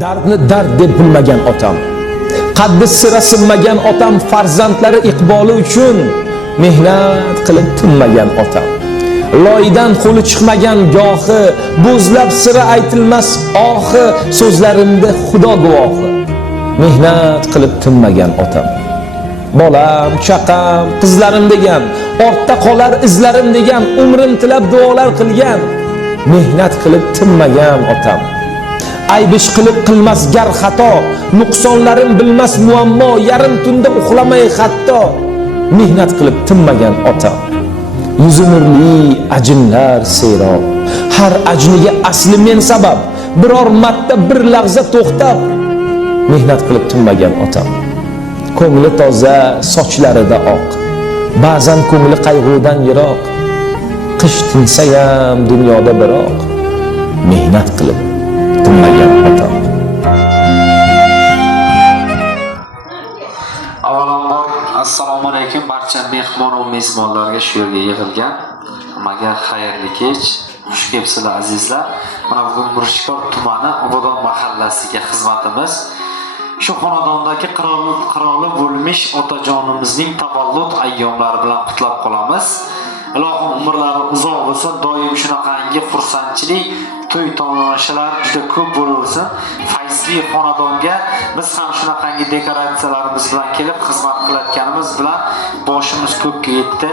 Dardni dard deb bilmagan otam, qaddi sira sinmagan otam, farzandlari iqboli uchun mehnat qilib tinmagan otam, loydan qo'li chiqmagan gohi, bo'zlab sira aytilmas ohi, so'zlarimda xudo guvohi, mehnat qilib tinmagan otam. Bolam, chaqam, qizlarim degan, ortda qolar izlarim degan, umrim tilab duolar qilgan, mehnat qilib tinmagan otam. Ayb ish qilib qilmas gar xato, nuqsonlarim bilmas muammo, yarim tunda uxlamay hatto, mehnat qilib tinmagan otam. Yuzi nurli ajinlar serob, har ajniga asli men sabab, biror marta bir lahza to'xtab, mehnat qilib tinmagan otam. Ko'ngli toza, sochlarida oq, ba'zan ko'ngli qayg'udan yiroq, qish tinsa ham dunyoda biroq, mehnat qilib tinmagan otam. Avvalambor assalomu alaykum barcha mehmon va mezbonlarga shu yerga yig'ilgan. Hammaga xayrli kech. Xush kelibsizlar azizlar. Mana bugun Mirishkor tumani Obodon mahallasiga xizmatimiz. Shu xonadondagi qiroli bo'lmish otajonimizning tavallud ayyomlari bilan qutlab qolamiz. Ilohim umrlari uzoq bo'lsin, doim shunaqangi xursandchilik, to'y tomoshalar juda ko'p bo'laversin. Fayzli xonadonga biz ham shunaqangi dekoratsiyalarimiz bilan kelib xizmat qilayotganimiz bilan boshimiz ko'kka yetdi.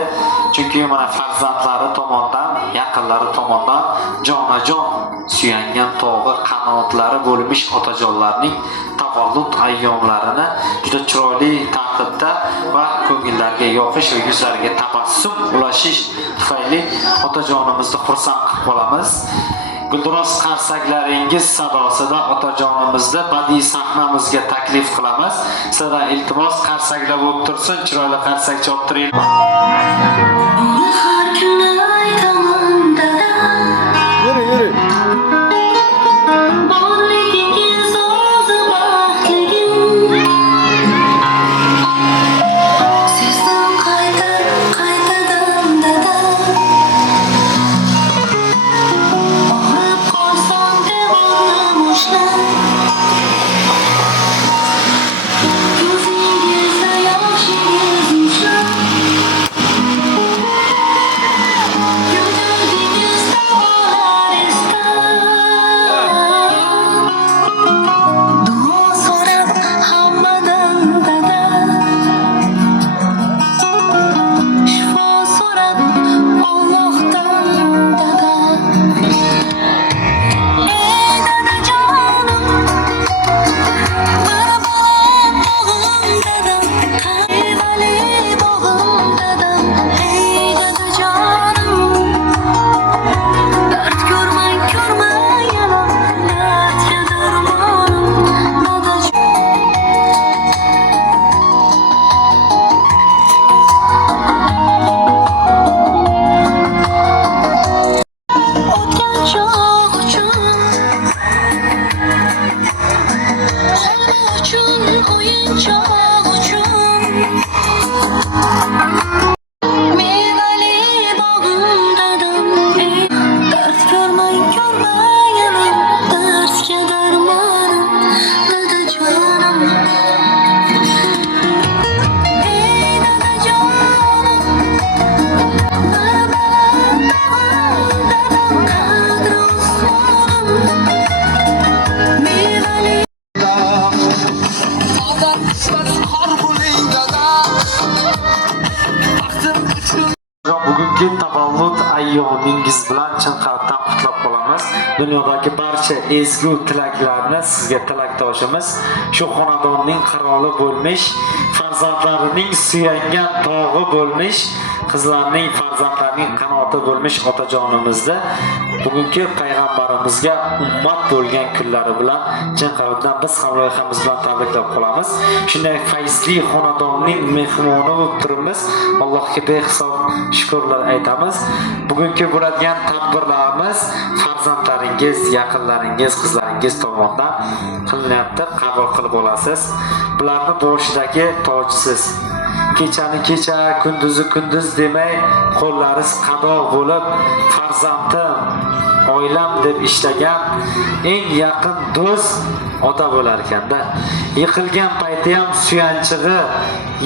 Chunki mana farzandlari tomonidan, yaqinlari tomonidan jonajon suyangan tog'i qanotlari bo'lmish otajonlarning tavallud ayyomlarini juda chiroyli tartibda va ko'ngillarga yoqish va yuzlariga tabassum ulashish tufayli otajonimizni xursand qilib qolamiz. Gulduros qarsaklaringiz sadosida otajonimizni badiiy sahnamizga taklif qilamiz. Sizlardan iltimos qarsaklab o'tirsin, chiroyli qarsak choptiring. Bugungi tavallud ayyomingiz bilan chin qalbdan qutlab qolamiz. Dunyodagi barcha ezgu tilaklarni sizga tilakdoshimiz. Shu xonadonning qiroli bo'lmish, farzandlarining suyangan tog'i bo'lmish, qizlarning farzandlarining qanoti bo'lmish otajonimizni bugungi payg'ambarimizga ummat bo'lgan kunlari bilan chin qalbdan biz ham loyihamiz bilan tabriklab qolamiz. Shunday fayzli xonadonning mehmoni bo'lib turibmiz. Allohga behisob shukrlar aytamiz. Bugungi bo'ladigan tadbirlarimiz farzandlaringiz, yaqinlaringiz, qizlaringiz tomonidan qilinyapti, qabul qilib olasiz. Bularni boshidagi tojsiz. Kechani kecha, kunduzi kunduz demay, qo'llaringiz qadoq bo'lib, farzandim, oilam deb ishlagan eng yaqin do'st ota bo'lar ekanda. Yiqilgan payti ham suyanchig'i,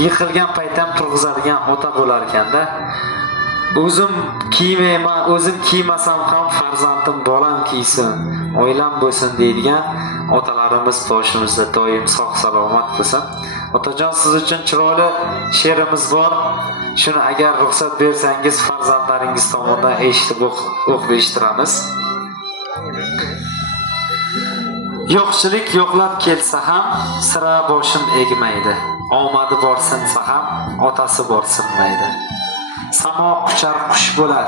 yiqilgan payti ham turg'izadigan ota bo'lar ekanda. O'zim kiymayman, o'zim kiymasam ham farzandim bolam kiysin, oilam bo'lsin deydigan otalarimiz boshimizda doim sog' salomat bo'lsin. Otajon, siz uchun chiroyli she'rimiz bor. Shuni agar ruxsat bersangiz farzandlaringiz tomonidan eshitib o'qib eshittiramiz. Yo'qchilik yo'qlab kelsa ham sira boshim egmaydi. Omadi bor sinsa ham otasi bor sinmaydi. Samo quchar qush bo'lar,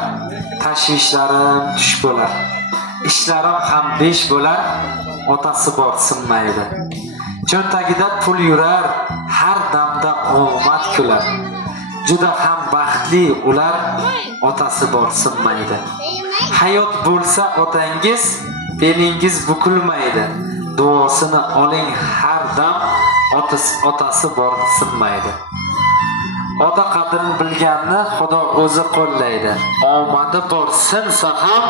tashvishlarim tush bo'lar. Ishlarim ham besh bo'lar, otasi bor sinmaydi. Cho'ntagida pul yurar, har damda omad kular. Juda ham baxtli ular, otasi bor sinmaydi. Hayot bo'lsa otangiz, belingiz bukilmaydi. Duosini oling har dam, otasi bor sinmaydi. Ota qadrini bilganni Xudo o'zi qo'llaydi. Omadi bor sinsa ham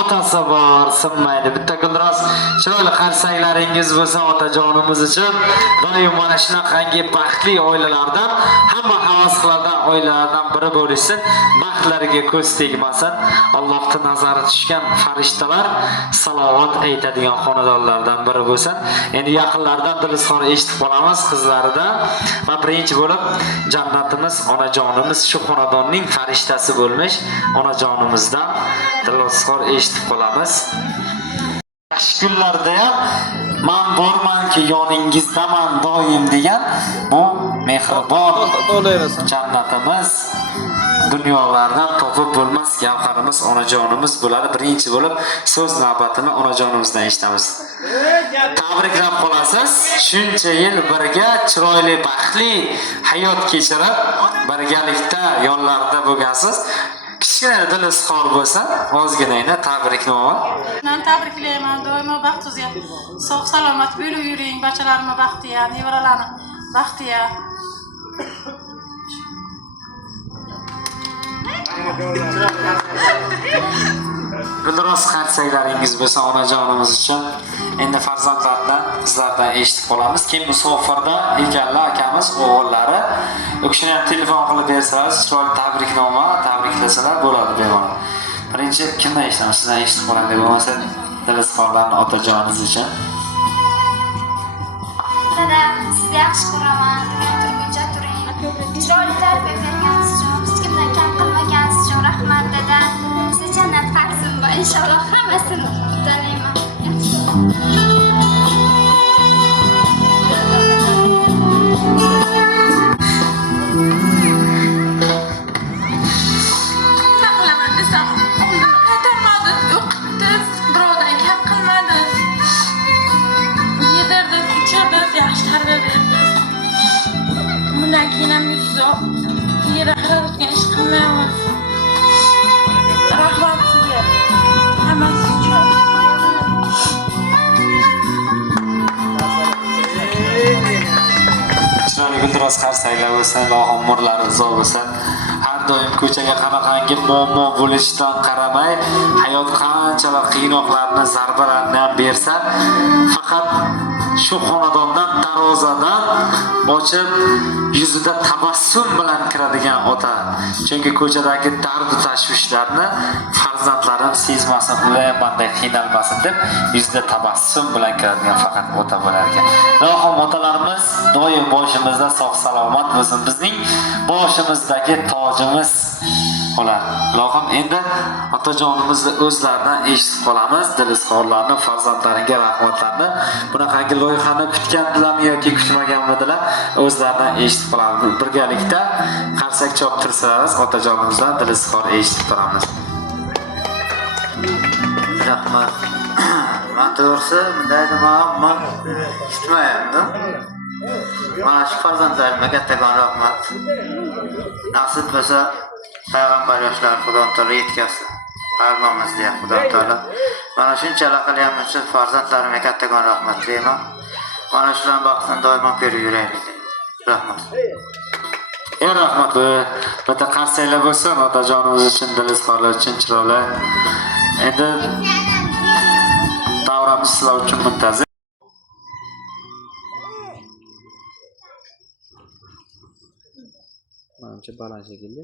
otasi bor sinmaydi. Bitta gulroz chiroyli qarsanglaringiz bo'lsin otajonimiz uchun. Doim mana shunaqangi baxtli oilalardan, hamma havas qiladigan oilalardan biri bo'lishsin. Baxtlariga ko'z tegmasin. Allohning nazari tushgan farishtalar salovat aytadigan xonadonlardan biri bo'lsin. Endi yaqinlardan dilizxor eshitib qolamiz qizlaridan. Va birinchi bo'lib jannatimiz onajonimiz shu xonadonning farishtasi bo'lmish onajonimizdan dilozor eshitib qolamiz. Yaxshi kunlarda ham men bormanki yoningizdaman doim degan bu mehribon jannatimiz dunyolardan topib bo'lmas gavharimiz onajonimiz bo'ladi. Birinchi bo'lib so'z navbatini onajonimizdan eshitamiz. Tabriklab qolasiz. Shuncha yil birga chiroyli baxtli hayot kechirib birgalikda yonlarida bo'lgansiz. Kichkina dilizxor bo'lsa, ozginagina tabriknoma. Men tabriklayman, doimo baxtizga sog' salomat bo'lib yuring, bachalarimni baxtiya, nevaralarim baxtiya. Gulroz qarsanglaringiz bo'lsa onajonimiz uchun. Endi farzandlardan, qizlardan eshitib qolamiz. Kim musofirda ekanlar akamiz, o'g'illari. O'shani ham telefon qilib bersalar, chiroyli tabriknoma, tabriklasalar bo'ladi bemalol. Birinchi kimdan eshitamiz? Sizdan eshitib qoladi deb bo'lmasa, dilizxorlarning otajoningiz uchun. Dada, sizni yaxshi ko'raman. Turguncha turing. Chiroyli tarbiya berganingiz uchun, hech kimdan kam qilmaganingiz uchun rahmat dada. Siz jannat farqsin va inshaalloh hammasini uddalayman. Taqlaman desam, oldimga qaytarmadi, o'qitdi, birovdan kam qilmadi. Yedirdi, ichirdi, yaxshi tarbiya berdi. Bundan keyin ham yuzda yer axirotga ish qilmaymiz. Rahmat sizga. Hammasi uchun. Chiroyli guldiroz qarsanglar bo'lsin, Alloh umrlari uzoq bo'lsin. Har doim ko'chaga qanaqangi muammo bo'lishidan qaramay, hayot qanchalar qiynoqlarni, zarbalarni ham bersa, faqat shu xonadondan darvozadan ochib yuzida tabassum bilan kiradigan ota. Chunki ko'chadagi dard va tashvishlarni farzandlarim sezmasin, ulaymanday qiynalmasin deb yuzida tabassum bilan kiradigan faqat ota bo'lar ekan. Ilohim otalarimiz doim boshimizda sog' salomat bo'lsin. Bizning boshimizdagi tojimiz ular. Ilohim endi otajonimizni o'zlaridan eshitib qolamiz. Dilizxorlarning farzandlariga rahmatlarni. Bunaqangi loyihani kutgandilarmi yoki kutmaganmidilar? O'zlaridan eshitib qolamiz. Birgalikda qarsak choptirsangiz otajonimizdan dilizxor eshitib turamiz. Rahmat. Men to'g'risi bunday men eshitmayaptim. Mana shu farzandlarimga kattagon rahmat. Nasib bo'lsa payg'ambar yoshlar Xudo taolo yetkazsin. Hammamizga Xudo taolo. Mana shunchalar qilyapmiz uchun farzandlarimga kattagon rahmat deyman. Mana shularning baxtini doimo ko'rib yuraylik. Rahmat. Rahmat. Bitta qarsanglar bo'lsin otajonimiz uchun, dilizxorlar uchun chiroyli. Endi davramiz sizlar uchun muntazir. ancha baland shekilli.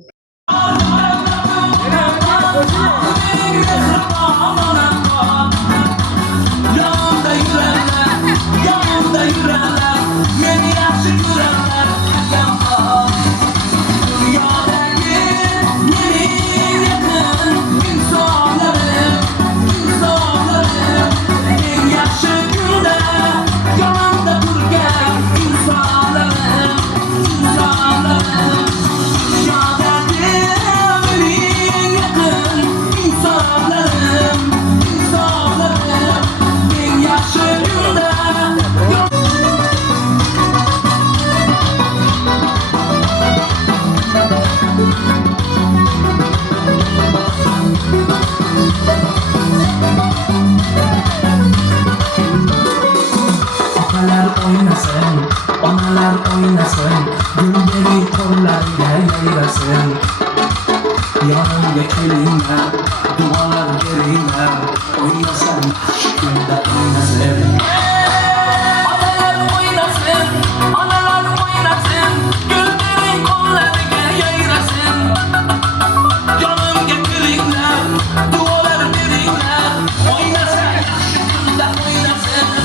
oynasın, onalar oynasın, gülleri kollarga yayrasın. Yanımga kelinglar, duolar beringlar, oynasam yaxshi kunda oynasın. Otalar oynasın, onalar oynasın, gülleri kollarga yayrasın. Yanımga kelinglar, duolar beringlar, oynasam yaxshi kunda oynasın.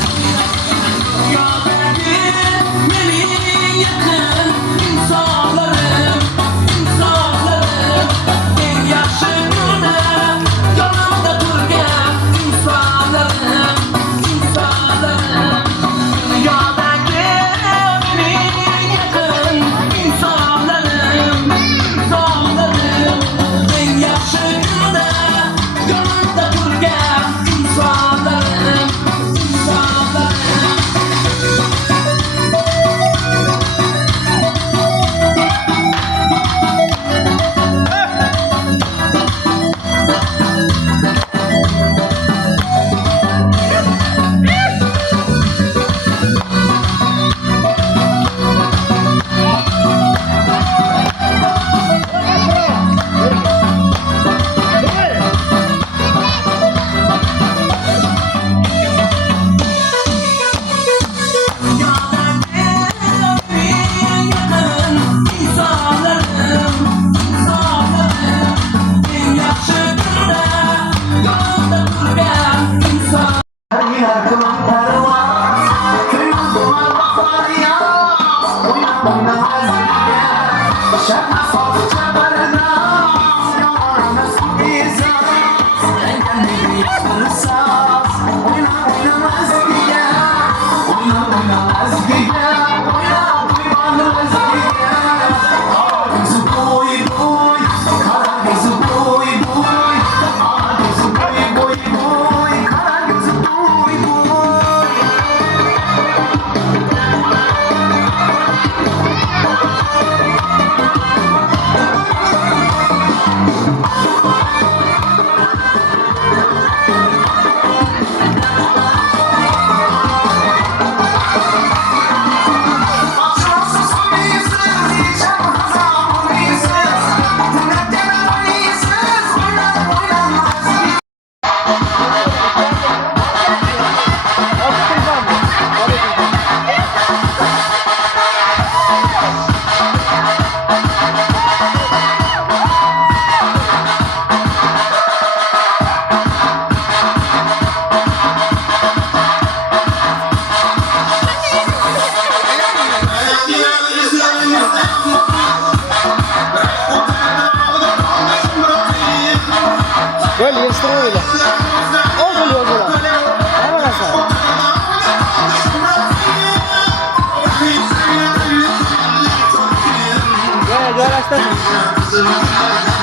Joylashtir.